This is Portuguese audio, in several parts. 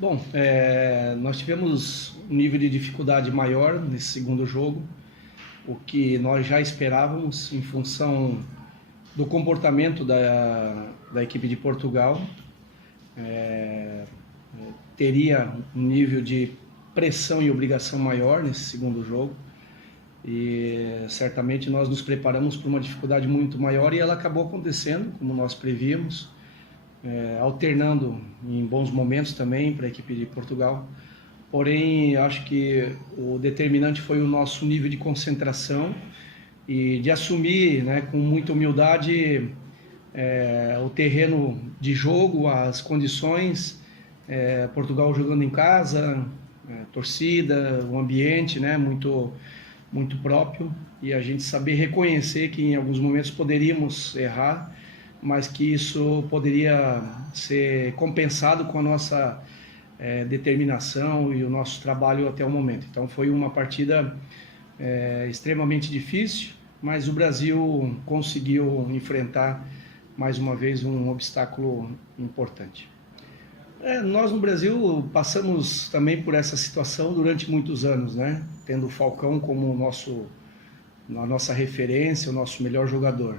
Bom, nós tivemos um nível de dificuldade maior nesse segundo jogo, o que nós já esperávamos em função do comportamento da equipe de Portugal. Teria um nível de pressão e obrigação maior nesse segundo jogo e certamente nós nos preparamos para uma dificuldade muito maior e ela acabou acontecendo, como nós prevíamos. Alternando em bons momentos também para a equipe de Portugal. Porém, acho que o determinante foi o nosso nível de concentração e de assumir, né, com muita humildade o terreno de jogo, as condições, Portugal jogando em casa, torcida, um ambiente, né, muito próprio, e a gente saber reconhecer que em alguns momentos poderíamos errar, mas que isso poderia ser compensado com a nossa determinação e o nosso trabalho até o momento. Então foi uma partida extremamente difícil, mas o Brasil conseguiu enfrentar mais uma vez um obstáculo importante. Nós no Brasil passamos também por essa situação durante muitos anos, né? Tendo o Falcão como a nossa referência, o nosso melhor jogador.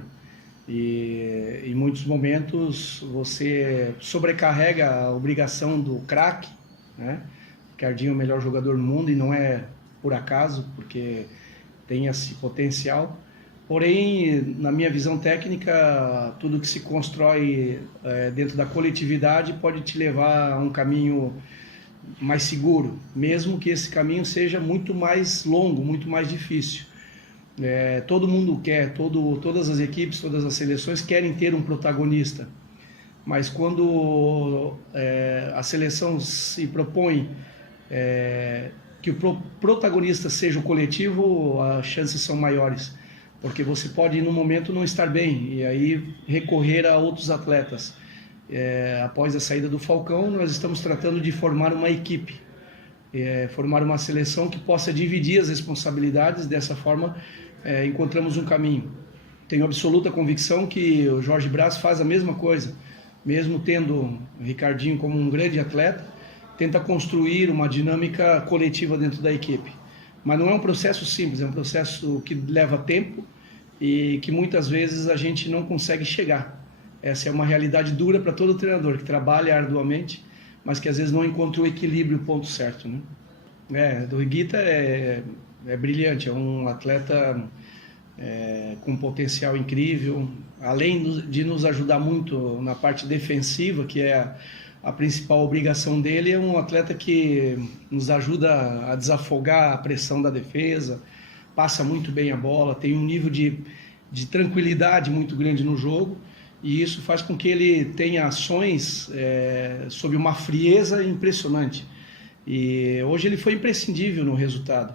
E em muitos momentos você sobrecarrega a obrigação do craque, né? Ricardinho é o melhor jogador do mundo e não é por acaso, porque tem esse potencial. Porém, na minha visão técnica, tudo que se constrói dentro da coletividade pode te levar a um caminho mais seguro, mesmo que esse caminho seja muito mais longo, muito mais difícil. Todo mundo quer, todas as equipes, todas as seleções querem ter um protagonista, mas quando a seleção se propõe que o protagonista seja o coletivo, as chances são maiores, porque você pode no momento não estar bem e aí recorrer a outros atletas. Após a saída do Falcão, nós estamos tratando de formar uma equipe, formar uma seleção que possa dividir as responsabilidades. Dessa forma encontramos um caminho. Tenho absoluta convicção que o Jorge Brás faz a mesma coisa, mesmo tendo o Ricardinho como um grande atleta, tenta construir uma dinâmica coletiva dentro da equipe. Mas não é um processo simples, é um processo que leva tempo e que muitas vezes a gente não consegue chegar. Essa é uma realidade dura para todo treinador que trabalha arduamente, mas que às vezes não encontra o equilíbrio, o ponto certo, né? Do Higuita é brilhante, é um atleta com potencial incrível, além de nos ajudar muito na parte defensiva, que é a principal obrigação dele, é um atleta que nos ajuda a desafogar a pressão da defesa, passa muito bem a bola, tem um nível de tranquilidade muito grande no jogo, e isso faz com que ele tenha ações sob uma frieza impressionante. E hoje ele foi imprescindível no resultado.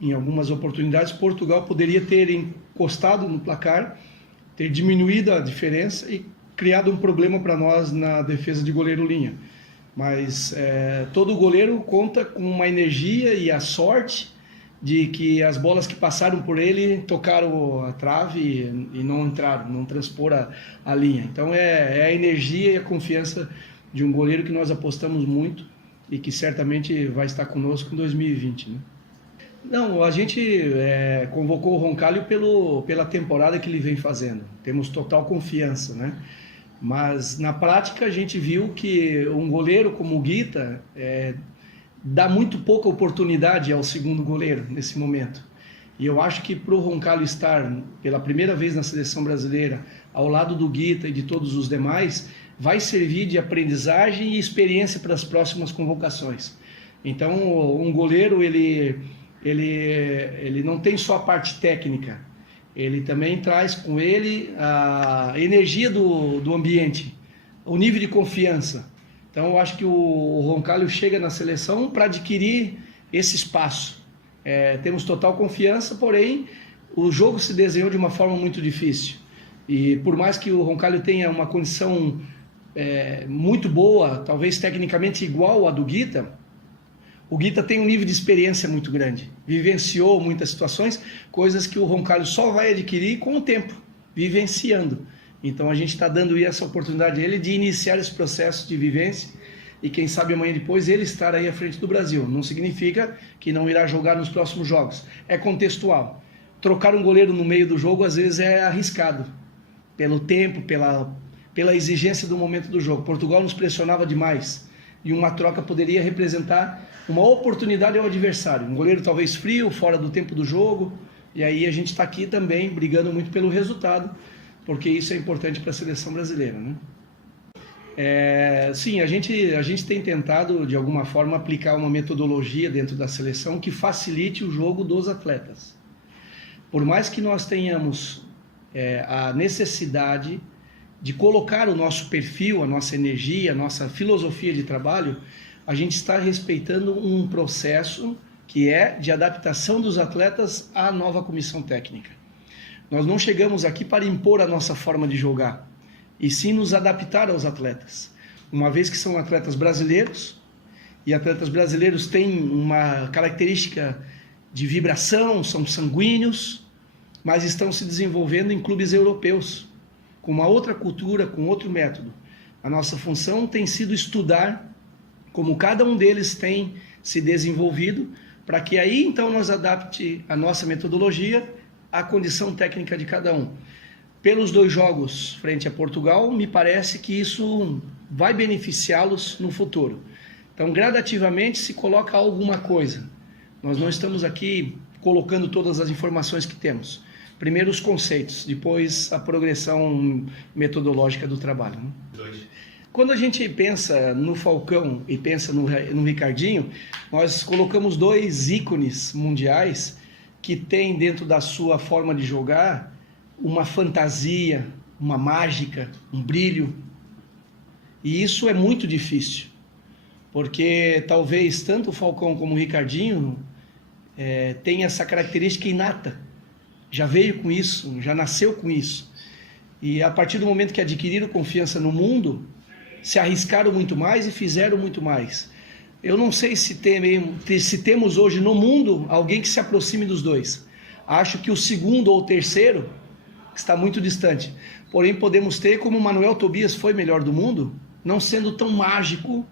Em algumas oportunidades, Portugal poderia ter encostado no placar, ter diminuído a diferença e criado um problema para nós na defesa de goleiro-linha. Mas todo goleiro conta com uma energia e a sorte de que as bolas que passaram por ele tocaram a trave e não entraram, não transporam a linha. Então é a energia e a confiança de um goleiro que nós apostamos muito e que certamente vai estar conosco em 2020, né? Não, a gente convocou o Roncalho pela temporada que ele vem fazendo. Temos total confiança, né? Mas na prática a gente viu que um goleiro como o Guita dá muito pouca oportunidade ao segundo goleiro nesse momento. E eu acho que para o Roncalho estar pela primeira vez na seleção brasileira, ao lado do Guita e de todos os demais, vai servir de aprendizagem e experiência para as próximas convocações. Então, um goleiro, ele não tem só a parte técnica, ele também traz com ele a energia do ambiente, o nível de confiança. Então eu acho que o Roncalho chega na seleção para adquirir esse espaço. Temos total confiança, porém o jogo se desenhou de uma forma muito difícil. E por mais que o Roncalho tenha uma condição muito boa, talvez tecnicamente igual à do Guita, o Guita tem um nível de experiência muito grande, vivenciou muitas situações, coisas que o Roncalho só vai adquirir com o tempo, vivenciando. Então a gente está dando essa oportunidade a ele de iniciar esse processo de vivência e quem sabe amanhã depois ele estar aí à frente do Brasil. Não significa que não irá jogar nos próximos jogos. É contextual. Trocar um goleiro no meio do jogo às vezes é arriscado, pelo tempo, pela exigência do momento do jogo. Portugal nos pressionava demais e uma troca poderia representar uma oportunidade ao adversário. Um goleiro talvez frio, fora do tempo do jogo, e aí a gente está aqui também brigando muito pelo resultado, porque isso é importante para a seleção brasileira, né? Sim, a gente tem tentado, de alguma forma, aplicar uma metodologia dentro da seleção que facilite o jogo dos atletas. Por mais que nós tenhamos a necessidade de colocar o nosso perfil, a nossa energia, a nossa filosofia de trabalho, a gente está respeitando um processo que é de adaptação dos atletas à nova comissão técnica. Nós não chegamos aqui para impor a nossa forma de jogar, e sim nos adaptar aos atletas. Uma vez que são atletas brasileiros, e atletas brasileiros têm uma característica de vibração, são sanguíneos, mas estão se desenvolvendo em clubes europeus, com uma outra cultura, com outro método. A nossa função tem sido estudar como cada um deles tem se desenvolvido, para que aí então nós adapte a nossa metodologia à condição técnica de cada um. Pelos 2 jogos frente a Portugal, me parece que isso vai beneficiá-los no futuro. Então, gradativamente se coloca alguma coisa. Nós não estamos aqui colocando todas as informações que temos. Primeiro os conceitos, depois a progressão metodológica do trabalho, né? Quando a gente pensa no Falcão e pensa no Ricardinho, nós colocamos 2 ícones mundiais que têm dentro da sua forma de jogar uma fantasia, uma mágica, um brilho. E isso é muito difícil, porque talvez tanto o Falcão como o Ricardinho tenham essa característica inata. Já veio com isso, já nasceu com isso. E a partir do momento que adquiriram confiança no mundo, se arriscaram muito mais e fizeram muito mais. Eu não sei se temos hoje no mundo alguém que se aproxime dos 2. Acho que o segundo ou o terceiro está muito distante. Porém, podemos ter como o Manuel Tobias foi melhor do mundo, não sendo tão mágico,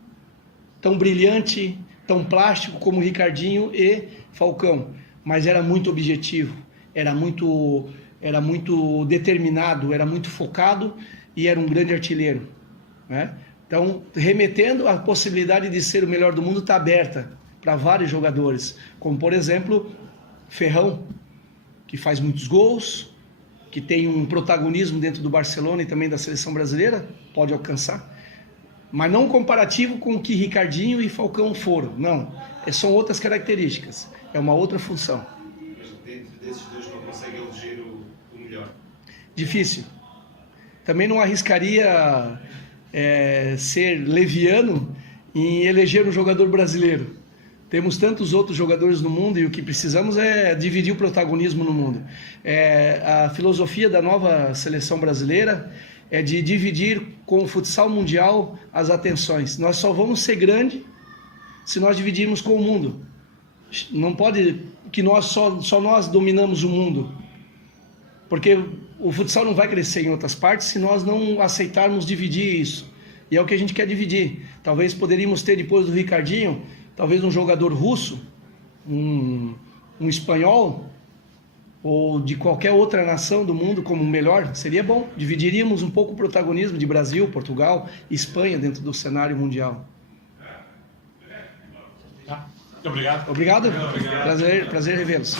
tão brilhante, tão plástico como o Ricardinho e Falcão, mas era muito objetivo, era muito determinado, era muito focado e era um grande artilheiro, né? Então, remetendo, a possibilidade de ser o melhor do mundo está aberta para vários jogadores, como por exemplo Ferrão, que faz muitos gols, que tem um protagonismo dentro do Barcelona e também da seleção brasileira, pode alcançar, mas não comparativo com o que Ricardinho e Falcão foram, não, são outras características, é uma outra função. Mas dentro desses 2 não consegue eleger o melhor? Difícil. Também não arriscaria ser leviano em eleger um jogador brasileiro. Temos tantos outros jogadores no mundo e o que precisamos é dividir o protagonismo no mundo. A filosofia da nova seleção brasileira é de dividir com o futsal mundial as atenções. Nós só vamos ser grande se nós dividirmos com o mundo. Não pode que só nós dominamos o mundo, porque o futsal não vai crescer em outras partes se nós não aceitarmos dividir isso. E é o que a gente quer dividir. Talvez poderíamos ter depois do Ricardinho, talvez um jogador russo, um espanhol, ou de qualquer outra nação do mundo como melhor, seria bom. Dividiríamos um pouco o protagonismo de Brasil, Portugal e Espanha dentro do cenário mundial. Muito obrigado. Obrigado. Prazer revê-los.